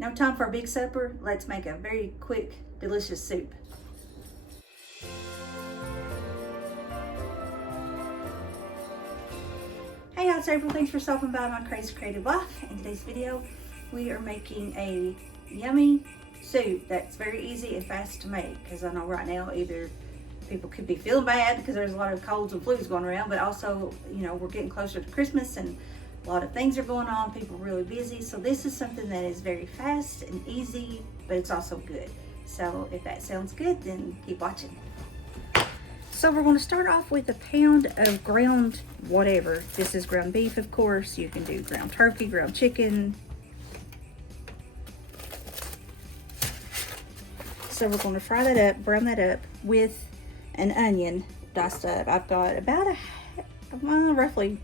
No time for a big supper. Let's make a very quick, delicious soup. Hey, how's April? Thanks for stopping by my crazy creative life. In today's video, we are making a yummy soup that's very easy and fast to make. Because I know right now either people could be feeling bad because there's a lot of colds and flus going around, but also, you know, we're getting closer to Christmas and a lot of things are going on. People are really busy. So this is something that is very fast and easy, but it's also good. So if that sounds good, then keep watching. So we're going to start off with a pound of ground whatever. This is ground beef, of course. You can do ground turkey, ground chicken. So we're going to fry that up, brown that up with an onion diced up. I've got about roughly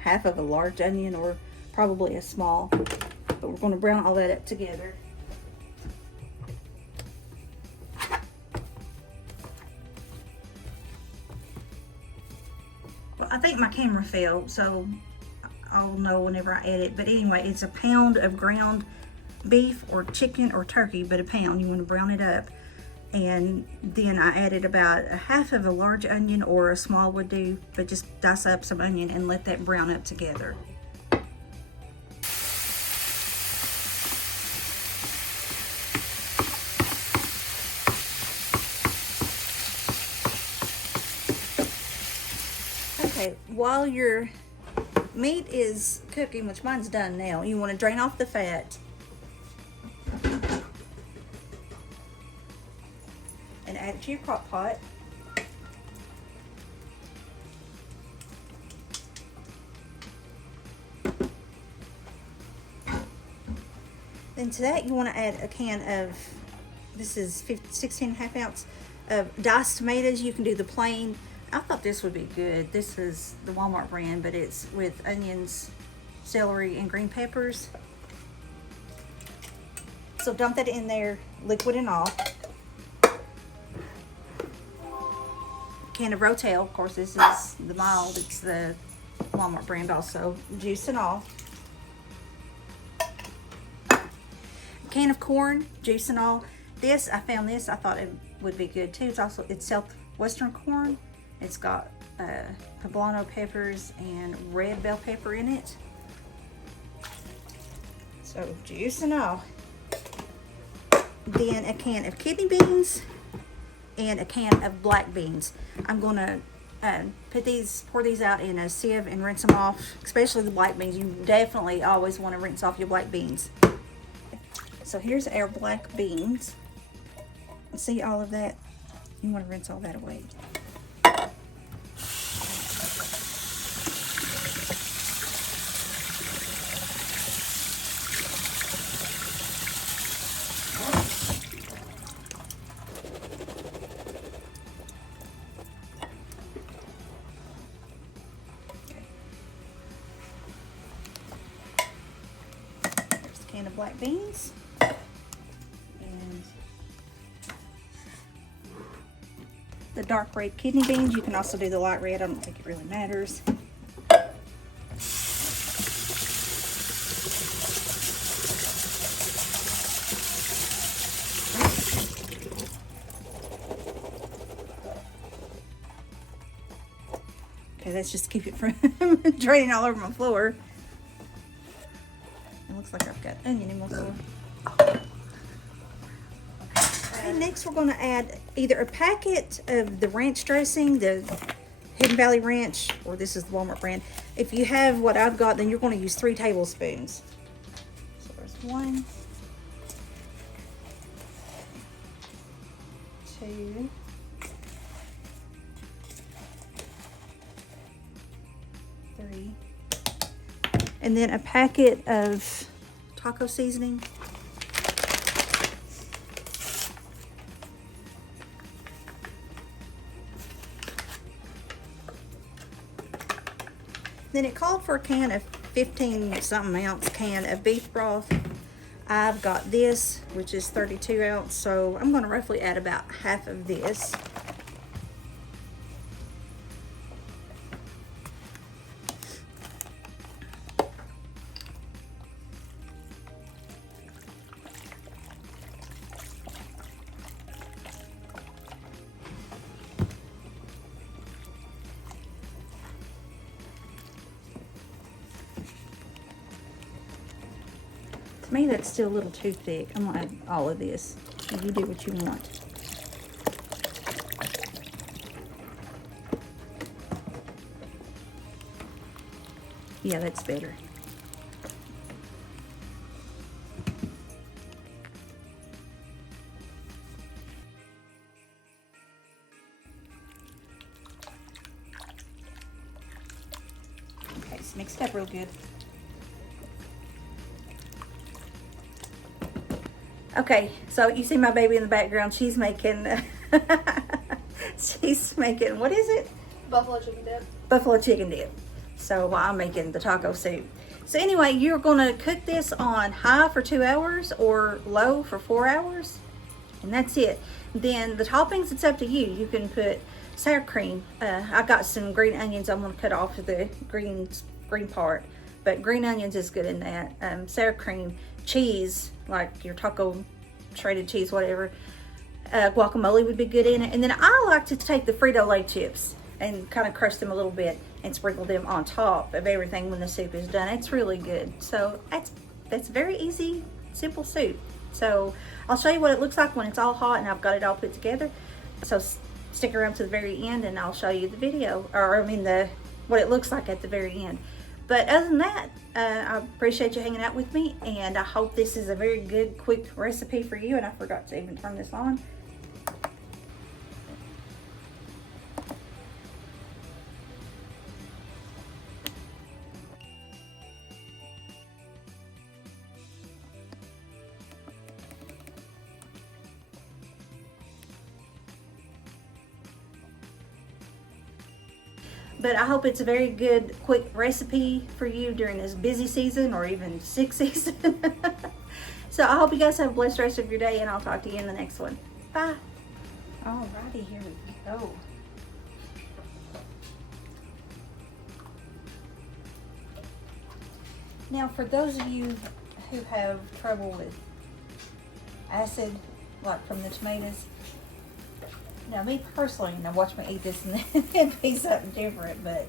half of a large onion, or probably a small, but we're going to brown all that up together. Well, I think my camera failed, so I'll know whenever I edit, but anyway, it's a pound of ground beef or chicken or turkey, but a pound. You want to brown it up. And then I added about a half of a large onion, or a small would do, but just dice up some onion and let that brown up together. Okay, while your meat is cooking, which mine's done now, you want to drain off the fat. And add it to your crock pot. Then to that you want to add a can of, this is 16.5 ounce of diced tomatoes. You can do the plain. I thought this would be good. This is the Walmart brand, but it's with onions, celery, and green peppers. So dump that in there, liquid and all. Can of Rotel, of course this is the mild, it's the Walmart brand also, juice and all. Can of corn, juice and all. This, I found this, I thought it would be good too. It's southwestern corn. It's got poblano peppers and red bell pepper in it. So juice and all. Then a can of kidney beans and a can of black beans. I'm gonna pour these out in a sieve and rinse them off, especially the black beans. You definitely always want to rinse off your black beans. So here's our black beans. See all of that? You want to rinse all that away. Can of black beans and the dark red kidney beans. You can also do the light red. I don't think it really matters. Okay, that's just to keep it from draining all over my floor. Looks like I've got onion in my floor. Okay, next we're going to add either a packet of the ranch dressing, the Hidden Valley Ranch, or this is the Walmart brand. If you have what I've got, then you're going to use 3 tablespoons. So there's 1, 2, 3. And then a packet of taco seasoning. Then it called for a can of 15-something ounce can of beef broth. I've got this, which is 32 ounce, so I'm going to roughly add about half of this. me, that's still a little too thick. I'm gonna add all of this. You do what you want. Yeah, that's better. Okay, it's mixed up real good. Okay, so you see my baby in the background. She's making, what is it? Buffalo chicken dip. Buffalo chicken dip. So while I'm making the taco soup. So anyway, you're gonna cook this on high for 2 hours or low for 4 hours. And that's it. Then the toppings, it's up to you. You can put sour cream. I got some green onions. I'm gonna cut off the green part. But green onions is good in that. Sour cream, cheese, like your taco shredded cheese, whatever. Guacamole would be good in it. And then I like to take the Frito-Lay chips and kind of crush them a little bit and sprinkle them on top of everything when the soup is done. It's really good. So that's very easy, simple soup. So I'll show you what it looks like when it's all hot and I've got it all put together. So stick around to the very end and I'll show you the video, or I mean what it looks like at the very end. But other than that, I appreciate you hanging out with me, and I hope this is a very good, quick recipe for you. And I forgot to even turn this on. But I hope it's a very good, quick recipe for you during this busy season or even sick season. So I hope you guys have a blessed rest of your day, and I'll talk to you in the next one. Bye. Alrighty, here we go. Now, for those of you who have trouble with acid, like from the tomatoes, now, me personally, now watch me eat this and it'd be something different, but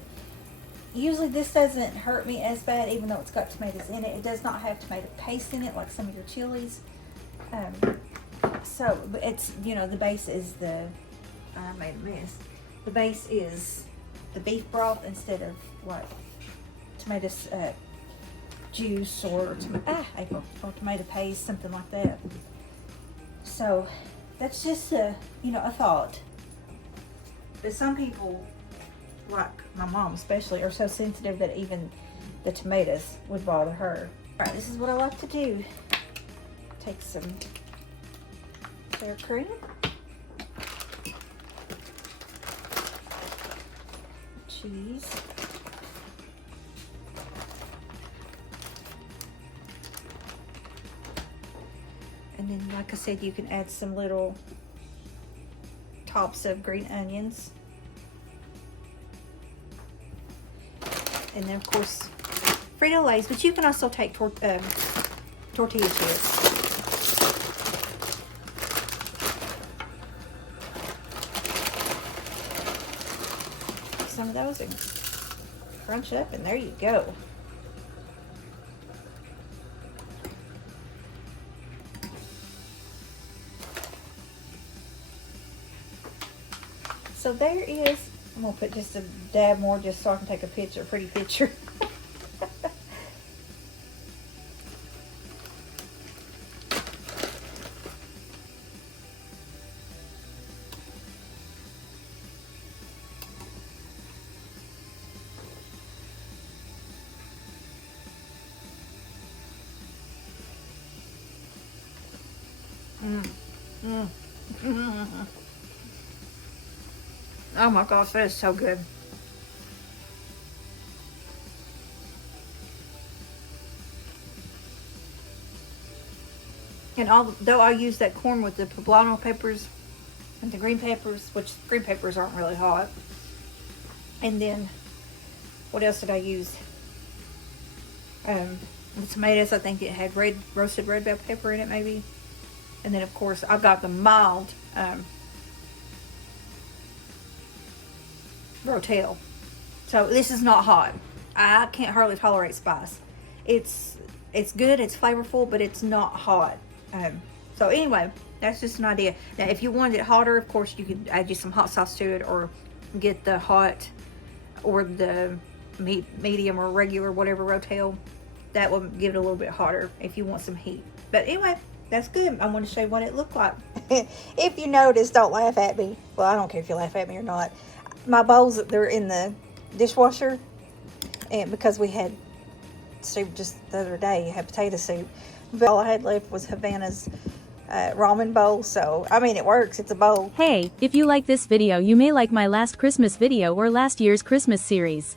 usually this doesn't hurt me as bad, even though it's got tomatoes in it. It does not have tomato paste in it like some of your chilies. So, but it's, you know, the base is I made a mess. The base is the beef broth instead of like tomato juice or tomato paste, something like that. So, that's just a thought. But some people, like my mom especially, are so sensitive that even the tomatoes would bother her. All right, this is what I like to do. Take some sour cream. Cheese. And then, like I said, you can add some little tops of green onions. And then, of course, Frito-Lays, but you can also take tortilla chips. Some of those and crunch up, and there you go. So there is, I'm going to put just a dab more just so I can take a picture, a pretty picture. Oh my gosh, that is so good. And although I use that corn with the poblano peppers and the green peppers, which green peppers aren't really hot. And then, what else did I use? The tomatoes, I think it had roasted red bell pepper in it maybe. And then of course, I've got the mild So this is not hot. I can't hardly tolerate spice. It's it's good, it's flavorful, but it's not hot. So anyway, that's just an idea. Now, if you wanted it hotter, of course, you could add just some hot sauce to it, or get the hot or the medium or regular, whatever Rotel. That will give it a little bit hotter if you want some heat. But anyway, that's good. I want to show you what it looked like. If you notice, don't laugh at me. Well, I don't care if you laugh at me or not. My bowls, they're in the dishwasher, and because we had soup just the other day, had potato soup, but all I had left was Havana's ramen bowl. So I mean, it works. It's a bowl. Hey, if you like this video, you may like my last Christmas video or last year's Christmas series.